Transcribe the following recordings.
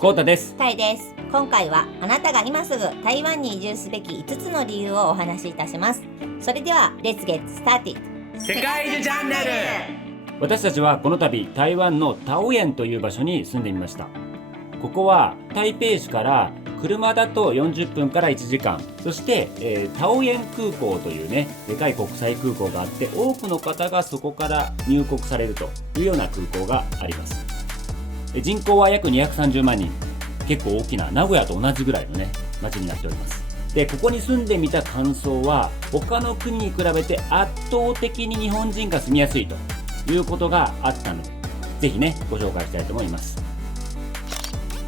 コウタです。タイです。今回はあなたが今すぐ台湾に移住すべき5つの理由をお話しいたします。それでは Let's get started。 世界樹チャンネル。私たちはこの度台湾のタオユンという場所に住んでみました。ここは台北市から車だと40分から1時間、そして、タオユン空港というねでかい国際空港があって、多くの方がそこから入国されるというような空港があります。人口は約230万人、結構大きな名古屋と同じぐらいのね町になっております。でここに住んでみた感想は、他の国に比べて圧倒的に日本人が住みやすいということがあったので、ぜひねご紹介したいと思います。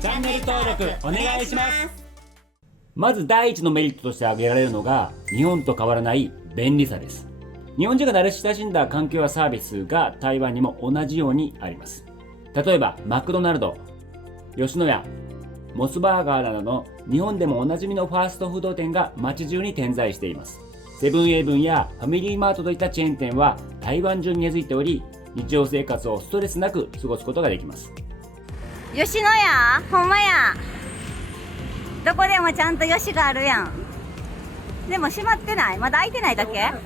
チャンネル登録お願いします。まず第一のメリットとして挙げられるのが、日本と変わらない便利さです。日本人が慣れ親しんだ環境やサービスが台湾にも同じようにあります。例えばマクドナルド、吉野家、モスバーガーなどの日本でもおなじみのファーストフード店が街中に点在しています。セブンイレブンやファミリーマートといったチェーン店は台湾中に根付いており、日常生活をストレスなく過ごすことができます。吉野家ほんまや、どこでもちゃんと吉があるやん。でも閉まってない、まだ開いてないだけ。ああ、前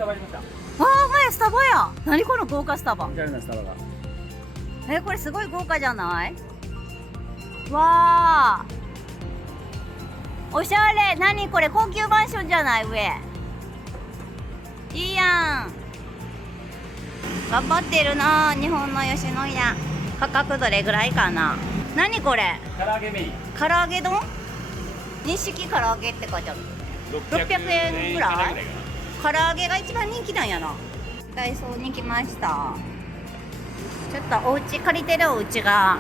スタバや。何この豪華スタバ。これすごい豪華じゃない？わあ、おしゃれ。何これ、高級マンションじゃない？上いいやん。頑張ってるな日本の吉野家。価格どれぐらいかな。何これ、唐揚げメイン、唐揚げ丼、錦唐揚げって書いてある。600円ぐらい。唐揚げが一番人気なんやな。ダイソーに来ました。ちょっとお家借りてるお家が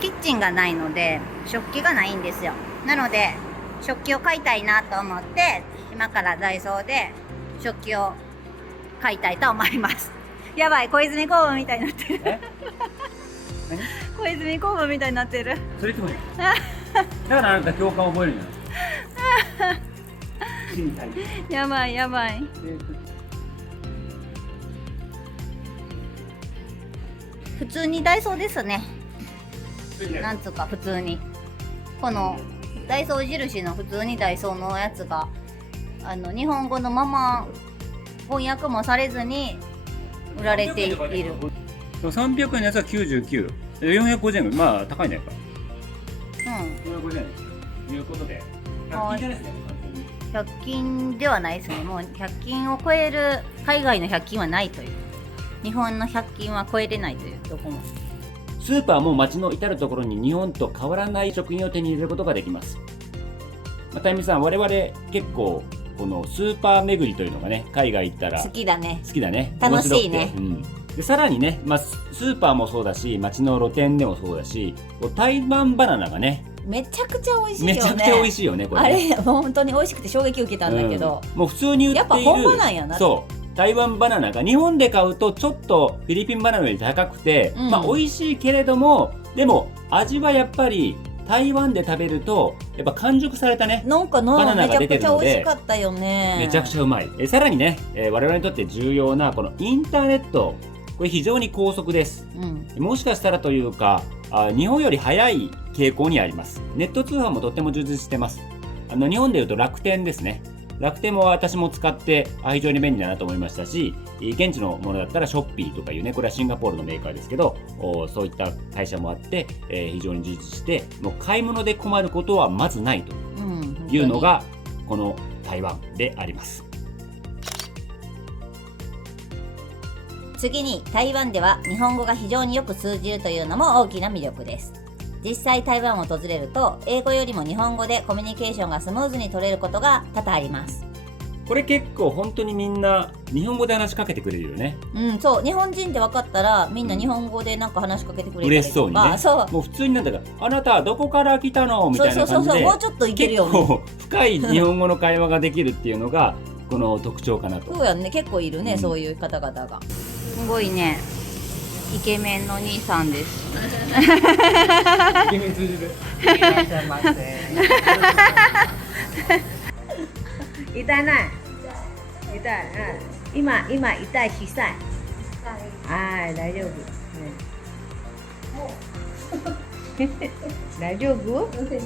キッチンがないので食器がないんですよ。なので食器を買いたいなと思って、今からダイソーで食器を買いたいと思います。やばい、小泉工房みたいになってる。小泉工房みたいになってる。それってもいいだからあなた共感を覚えるんや。やばいやばい。普通にダイソーですね。なんつうか普通にこのダイソー印の普通にダイソーのやつが日本語のまま翻訳もされずに売られている。300円のやつは99、450円、まあ高いねやっぱ。450円ということで100均じゃないですね。100均ではないですね。もう100均を超える海外の100均はないという。日本の100均は超えれないという。どこもスーパーも街の至るところに日本と変わらない食品を手に入れることができます。タイミさん、我々結構このスーパー巡りというのがね、海外行ったら好きだね。楽しいね。でさらにね、スーパーもそうだし、街の露店でもそうだし、台湾バナナがね、めちゃくちゃ美味しいよね。めちゃくちゃ美味しいよね、これね。あれ本当に美味しくて衝撃受けたんだけど、もう普通に売っている、やっぱ本場なんやな。そう台湾バナナが日本で買うとちょっとフィリピンバナナより高くて、美味しいけれども、でも味はやっぱり台湾で食べるとやっぱ完熟されたねなんかバナナが出てるので、めちゃくちゃ美味しかったよね。めちゃくちゃうまい。さらにね、我々にとって重要なこのインターネット、これ非常に高速です。もしかしたらというか、日本より早い傾向にあります。ネット通販もとっても充実してます。日本でいうと楽天ですね。楽天も私も使って非常に便利だなと思いましたし、現地のものだったらショッピーとかいうね、これはシンガポールのメーカーですけど、そういった会社もあって、非常に充実して、もう買い物で困ることはまずないというのがこの台湾であります。次に台湾では日本語が非常によく通じるというのも大きな魅力です。実際台湾を訪れると、英語よりも日本語でコミュニケーションがスムーズに取れることが多々あります。これ結構本当にみんな日本語で話しかけてくれるよね。そう、日本人って分かったらみんな日本語でなんか話しかけてくれたりとか、嬉しそうにね。そう、もう普通になんだか、あなたどこから来たのみたいな感じで、もうちょっといけるよね。結構深い日本語の会話ができるっていうのがこの特徴かなと。そうやね、結構いるね、そういう方々が。すごいね、イケメンの兄さんです。イケメン通じる。痛いない。痛い。今痛いしさい。はい、大丈夫。大丈夫？痛い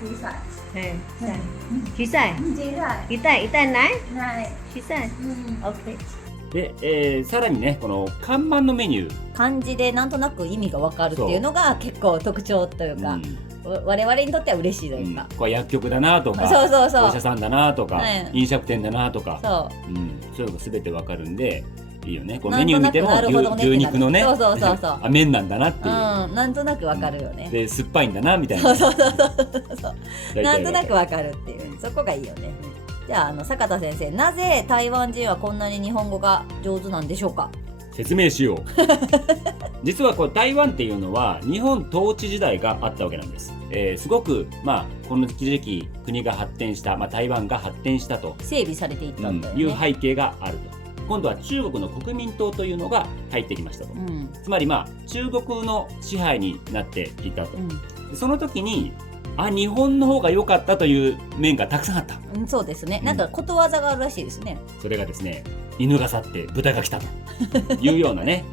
小さい。小さい。痛いない？ない。小さい。OK。で、さらにねこの看板のメニュー、漢字でなんとなく意味がわかるっていうのが結構特徴というか、我々にとっては嬉しいというか、これ薬局だなとか、そうそうそうお医者さんだなとか、はい飲食店だなとか、そういうのが全てわかるんでいいよね。こうメニュー見てもなんとなくなるほどね牛肉のね、そうそうそうそうあ麺なんだなっていう、なんとなくわかるよね、で酸っぱいんだなみたいな、そう大体なんとなくわわかるっていう、そこがいいよね。じゃあ、坂田先生、なぜ台湾人はこんなに日本語が上手なんでしょうか？説明しよう。実はこう台湾っていうのは日本統治時代があったわけなんです。すごくこの時期国が発展した、台湾が発展したと、整備されていったんだよね、いう背景があると。今度は中国の国民党というのが入ってきましたと、つまり中国の支配になっていたと、その時に日本の方が良かったという面がたくさんあった、そうですね。なんかことわざがあるらしいですね。それがですね、犬が去って豚が来たというようなね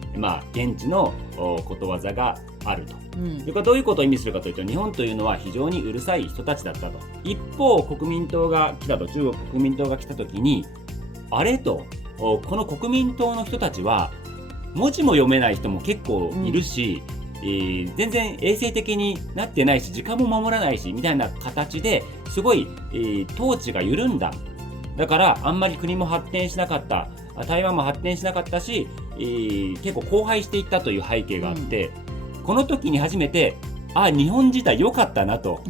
現地のことわざがあると、それからどういうことを意味するかというと、日本というのは非常にうるさい人たちだったと。一方国民党が来たと、中国国民党が来た時に、あれと、この国民党の人たちは文字も読めない人も結構いるし、全然衛生的になってないし時間も守らないしみたいな形ですごい、統治が緩んだ。だからあんまり国も発展しなかった、台湾も発展しなかったし、結構荒廃していったという背景があって、この時に初めて日本自体良かったなと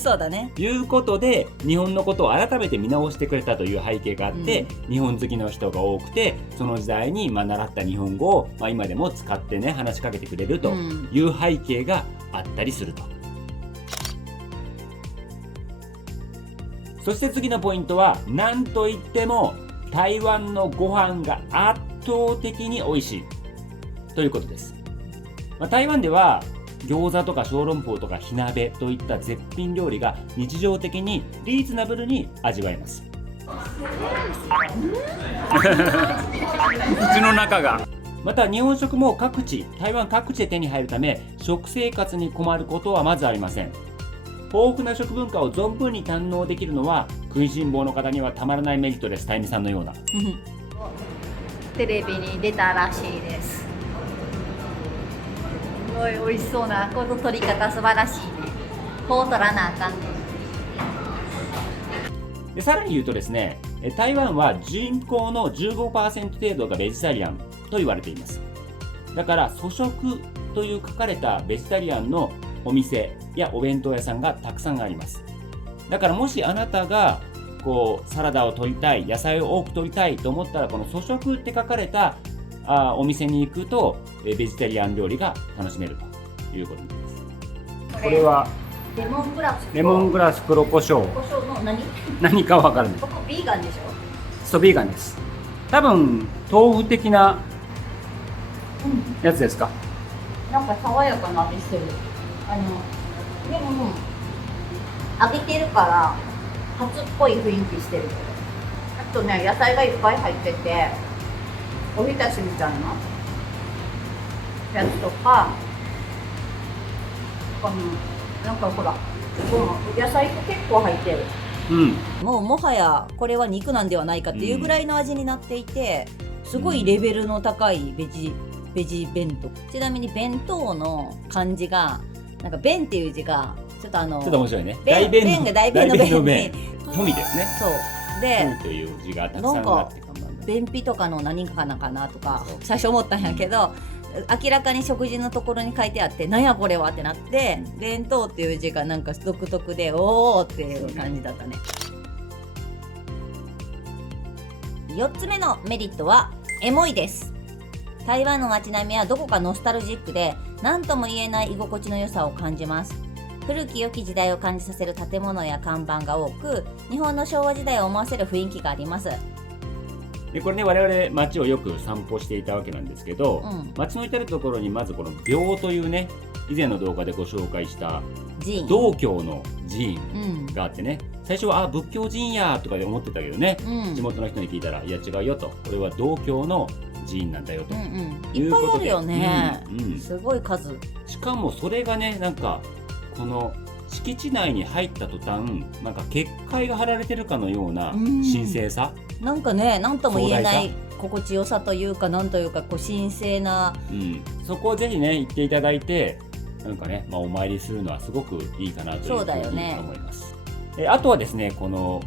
そうだね。いうことで日本のことを改めて見直してくれたという背景があって、日本好きの人が多くて、その時代に習った日本語を、今でも使ってね話しかけてくれるという背景があったりすると、そして次のポイントは、なんといっても台湾のご飯が圧倒的に美味しいということです。台湾では餃子とか小籠包とか火鍋といった絶品料理が日常的にリーズナブルに味わえます。口の中が。また日本食も台湾各地で手に入るため、食生活に困ることはまずありません。豊富な食文化を存分に堪能できるのは食いしん坊の方にはたまらないメリットです。たゆみさんのようなテレビに出たらしいです。すごい美味しそうな、この撮り方素晴らしいね。こう撮らなあかんね。でさらに言うとですね、台湾は人口の 15% 程度がベジタリアンと言われています。だから粗食という書かれたベジタリアンのお店やお弁当屋さんがたくさんあります。だからもしあなたがサラダを取りたい、野菜を多く取りたいと思ったら、この粗食って書かれたお店に行くとベジタリアン料理が楽しめるということになります。これはレモングラス。レモングラス黒胡椒。胡椒の何かわからない。ここビーガンでしょ？そう、ビーガンです。多分豆腐的なやつですか。なんか爽やかな味してる。でも揚げてるから初っぽい雰囲気してる。あとね、野菜がいっぱい入ってて、おひたしみたいなやつとか、なんかほら、野菜が結構入ってる。もうもはやこれは肉なんではないかっていうぐらいの味になっていて、すごいレベルの高いベジ弁当。ちなみに弁当の漢字がなんか弁っていう字がちょっと面白いね。弁が大弁の弁に富ですね。そうで、富という字がたくさんあって看板だ。便秘とかの何かなかなとか最初思ったんやけど、明らかに食事のところに書いてあって、なんやこれはってなって、弁当っていう字がなんか独特で、おーっていう感じだったね。4つ目のメリットはエモいです。台湾の街並みはどこかノスタルジックで、何とも言えない居心地の良さを感じます。古き良き時代を感じさせる建物や看板が多く、日本の昭和時代を思わせる雰囲気があります。でこれね、我々街をよく散歩していたわけなんですけど、街の至るところにまずこの廟というね、以前の動画でご紹介した道教の寺院があってね、最初は仏教寺院やとかで思ってたけどね、地元の人に聞いたら、いや違うよと、これは道教の寺院なんだよと、いっぱいあるよね、うんうん、すごい数。しかもそれがね、なんかこの敷地内に入った途端、なんか結界が張られてるかのような神聖さ、なんかね、なんとも言えない心地よさというか、なんというかこう神聖な、そこをぜひね行っていただいて、なんかね、お参りするのはすごくいいかなというふうに思います。あとはですね、この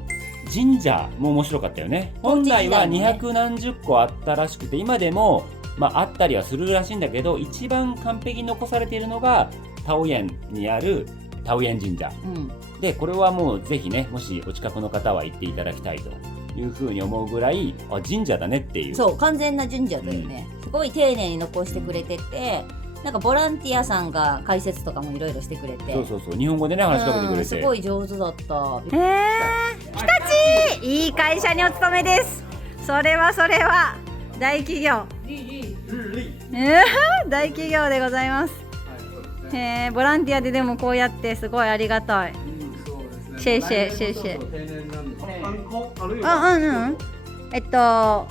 神社も面白かったよね。本来は200何十個あったらしくて、今でもあったりはするらしいんだけど、一番完璧に残されているのがタオイエンにあるタオイエン神社、でこれはもうぜひね、もしお近くの方は行っていただきたいというふうに思うぐらい、神社だねっていう。そう完全な神社だよね、すごい丁寧に残してくれてて、なんかボランティアさんが解説とかもいろいろしてくれて、そう日本語でね話しかけてくれて、すごい上手だった。日立いい会社にお勤めです。それは大企業、大企業でございます。ボランティアででもこうやってすごいありがたい。シェイシェイシェイシェ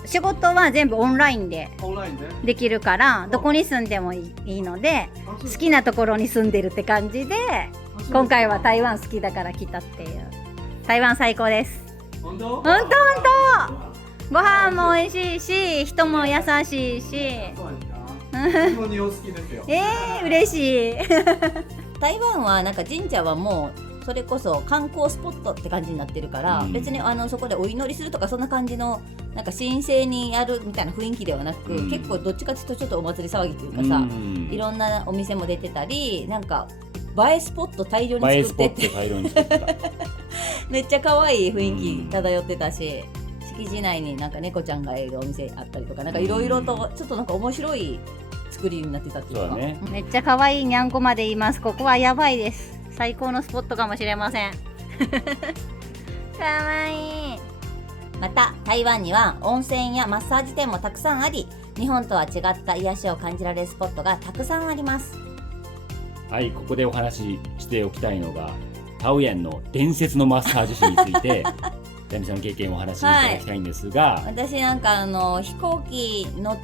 イ。仕事は全部オンラインでできるから、どこに住んでもいいので、好きなところに住んでるって感じで、今回は台湾好きだから来たっていう。台湾最高です。本当ご飯も美味しいし、人も優しいし、本当にお好きですよ。嬉しい。台湾はなんか神社はもうそれこそ観光スポットって感じになってるから、別にそこでお祈りするとかそんな感じのなんか神聖にやるみたいな雰囲気ではなく、結構どっちかというとちょっとお祭り騒ぎというかさ、いろんなお店も出てたり、なんか映えスポット大量に作っててめっちゃ可愛い雰囲気漂ってたし、敷地内になんか猫ちゃんがいるお店あったりとか、なんかいろいろとちょっとなんか面白い作りになってたっていうか、めっちゃ可愛いにゃんこまでいます。ここはやばいです。最高のスポットかもしれません。かわいい。また台湾には温泉やマッサージ店もたくさんあり、日本とは違った癒しを感じられるスポットがたくさんあります。はい、ここでお話ししておきたいのがタオイエンの伝説のマッサージ師についてダミさんの経験をお話しいただきたいんですが、私なんか飛行機の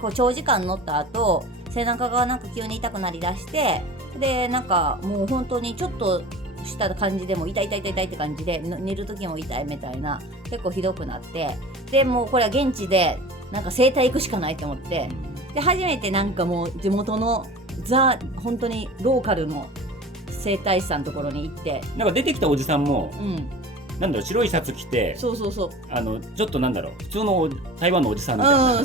こう長時間乗った後、背中がなんか急に痛くなりだして、でなんかもう本当にちょっとした感じでも痛いって感じで、寝る時も痛いみたいな、結構ひどくなって、でもうこれは現地でなんか整体行くしかないと思って、で初めてなんかもう地元の本当にローカルの整体師さんのところに行って、なんか出てきたおじさんも、なんだろう、白いシャツ着て、ちょっとなんだろう、普通の台湾のおじさんみたいな、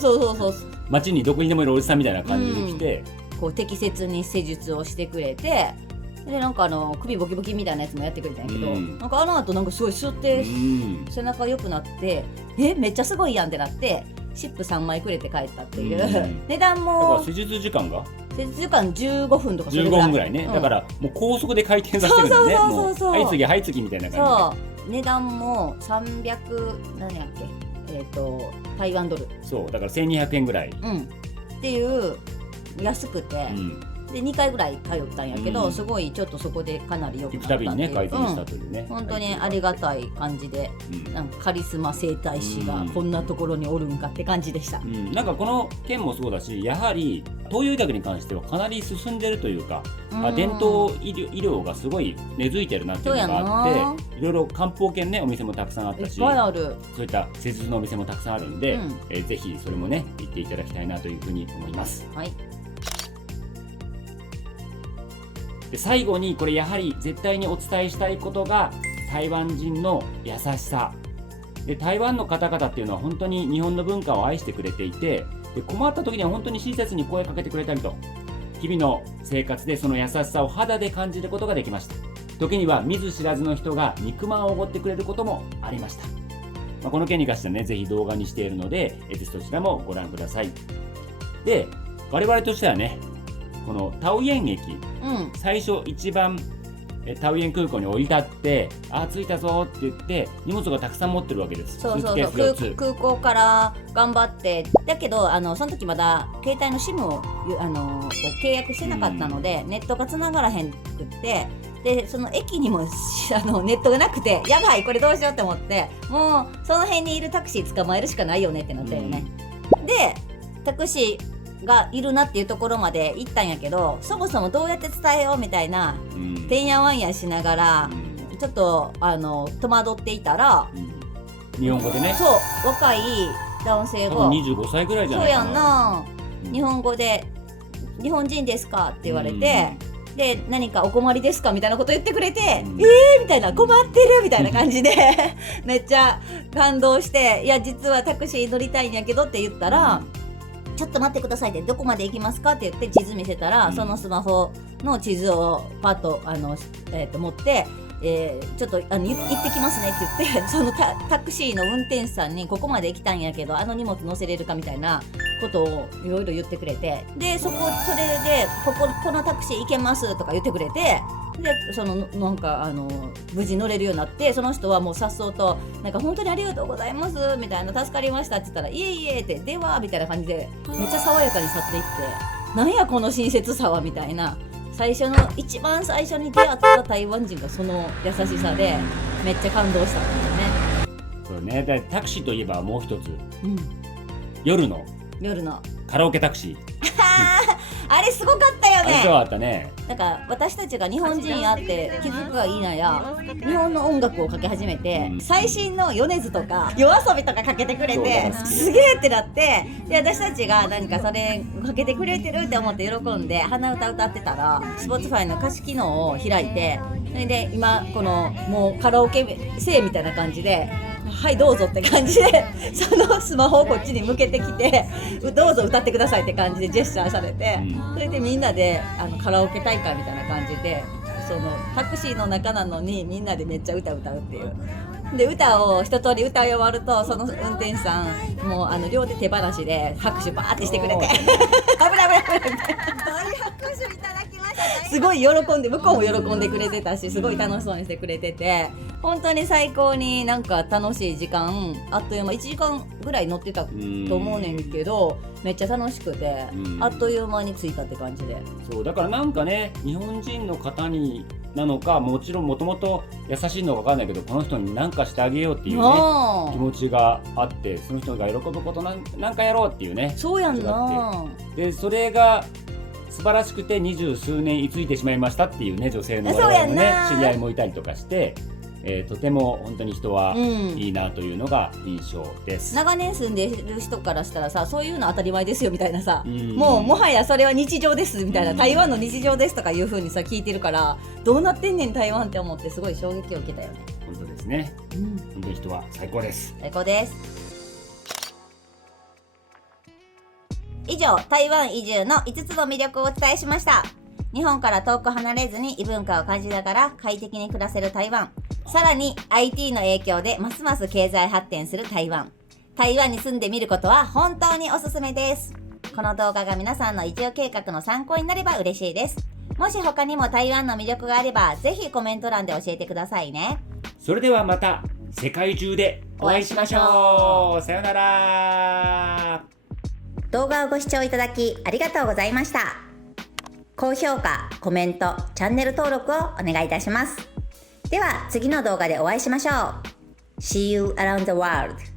街にどこにでもいるおじさんみたいな感じで来て、こう適切に施術をしてくれて、でなんか首ボキボキみたいなやつもやってくれたんやけど、なんか後なんかすごい吸って背中良くなって、めっちゃすごいやんってなって、シップ3枚くれて帰ったっていう、値段も施術時間15分とか15分ぐらいね、だからもう高速で回転させてるんだよね。はい次みたいな感じで、値段も300何やっけ、台湾ドル、そうだから1200円ぐらい、っていう安くて、で2回ぐらい通ったんやけど、すごいちょっとそこでかなり良くなったっていう、行くたびにね改善したというね、本当にありがたい感じで、なんかカリスマ整体師がこんなところにおるんかって感じでした。なんかこの県もそうだし、やはり東洋医学に関してはかなり進んでるというか、伝統医療がすごい根付いてるなっていうのがあって、いろいろ漢方系ねお店もたくさんあったし、いっぱいある、そういった施術のお店もたくさんあるんで、ぜひそれもね行っていただきたいなというふうに思います。はい。で最後にこれやはり絶対にお伝えしたいことが台湾人の優しさで、台湾の方々っていうのは本当に日本の文化を愛してくれていて、で困った時には本当に親切に声かけてくれたりと、日々の生活でその優しさを肌で感じることができました。時には見ず知らずの人が肉まんをおごってくれることもありました。この件に関してはね、ぜひ動画にしているのでぜひそちらもご覧ください。で我々としてはね、このタオイエン駅、最初一番タオイエン空港に降り立って、着いたぞって言って荷物がたくさん持ってるわけです。そう空港から頑張って、だけどその時まだ携帯の SIM を契約してなかったので、ネットが繋がらへんくって、でその駅にもネットがなくて、やばいこれどうしようって思って、もうその辺にいるタクシー捕まえるしかないよねってなったよね。でタクシーがいるなっていうところまで行ったんやけど、そもそもどうやって伝えようみたいな、てんやわんやしながら、ちょっと戸惑っていたら、日本語でね。そう若い男性が25歳ぐらいじゃないかな。そうやんな、日本語で日本人ですかって言われて、で何かお困りですかみたいなこと言ってくれて、みたいな、困ってるみたいな感じでめっちゃ感動して、いや実はタクシー乗りたいんやけどって言ったら、ちょっと待ってくださいって、どこまで行きますかって言って地図見せたら、そのスマホの地図をパッと持って、ちょっと行ってきますねって言って、そのタクシーの運転手さんにここまで来たんやけど荷物乗せれるかみたいなことをいろいろ言ってくれて、でそれでこのタクシー行けますとか言ってくれて、でなんか無事乗れるようになって、その人はもうさっそうとなんか本当にありがとうございますみたいな、助かりましたって言ったら、いえいえってではみたいな感じでめっちゃ爽やかに去っていって、なんやこの親切さはみたいな。一番最初に出会った台湾人がその優しさでめっちゃ感動したんだよね。そうね。でタクシーといえばもう一つ、夜のカラオケタクシーあれすごかったよね。そうあったね。だから私たちが日本人やって気づくがいいなや、日本の音楽をかけ始めて、最新の米津とか夜遊びとかかけてくれて、すげえってなって、で私たちがなんかそれかけてくれてるって思って喜んで鼻歌歌ってたら、 Spotify の歌詞機能を開いて、それで今このもうカラオケせえみたいな感じで、はいどうぞって感じでそのスマホをこっちに向けてきて、どうぞ歌ってくださいって感じでジェスチャーされて、それでみんなでカラオケ大会みたいな感じで、そのタクシーの中なのにみんなでめっちゃ歌うっていう。で歌を一通り歌い終わると、その運転手さんもう両手手放しで拍手バーってしてくれて危ない大拍手いただきました。すごい喜んで、向こうも喜んでくれてたし、すごい楽しそうにしてくれてて、本当に最高になんか楽しい時間、あっという間1時間ぐらい乗ってたと思うねんけど、めっちゃ楽しくて、あっという間に着いたって感じで。そうだからなんかね、日本人の方になのか、もちろんもともと優しいのか分かんないけど、この人に何かしてあげようっていうね気持ちがあって、その人が喜ぶことなんかやろうっていうね。そうやんな。でそれが素晴らしくて20数年居ついてしまいましたっていうね、女性の我々もね知り合いもいたりとかして、とても本当に人はいいなというのが印象です。長年住んでいる人からしたらさ、そういうの当たり前ですよみたいなさ、もはやそれは日常ですみたいな、台湾の日常ですとかいう風にさ聞いてるから、どうなってんねん台湾って思って、すごい衝撃を受けたよね。本当ですね、本当に人は最高です。最高です。以上、台湾移住の5つの魅力をお伝えしました。日本から遠く離れずに異文化を感じながら快適に暮らせる台湾。さらに IT の影響でますます経済発展する台湾。台湾に住んでみることは本当におすすめです。この動画が皆さんの移住計画の参考になれば嬉しいです。もし他にも台湾の魅力があれば、ぜひコメント欄で教えてくださいね。それではまた世界中でお会いしましょう。さよなら。動画をご視聴いただきありがとうございました。高評価、コメント、チャンネル登録をお願いいたします。では次の動画でお会いしましょう。See you around the world.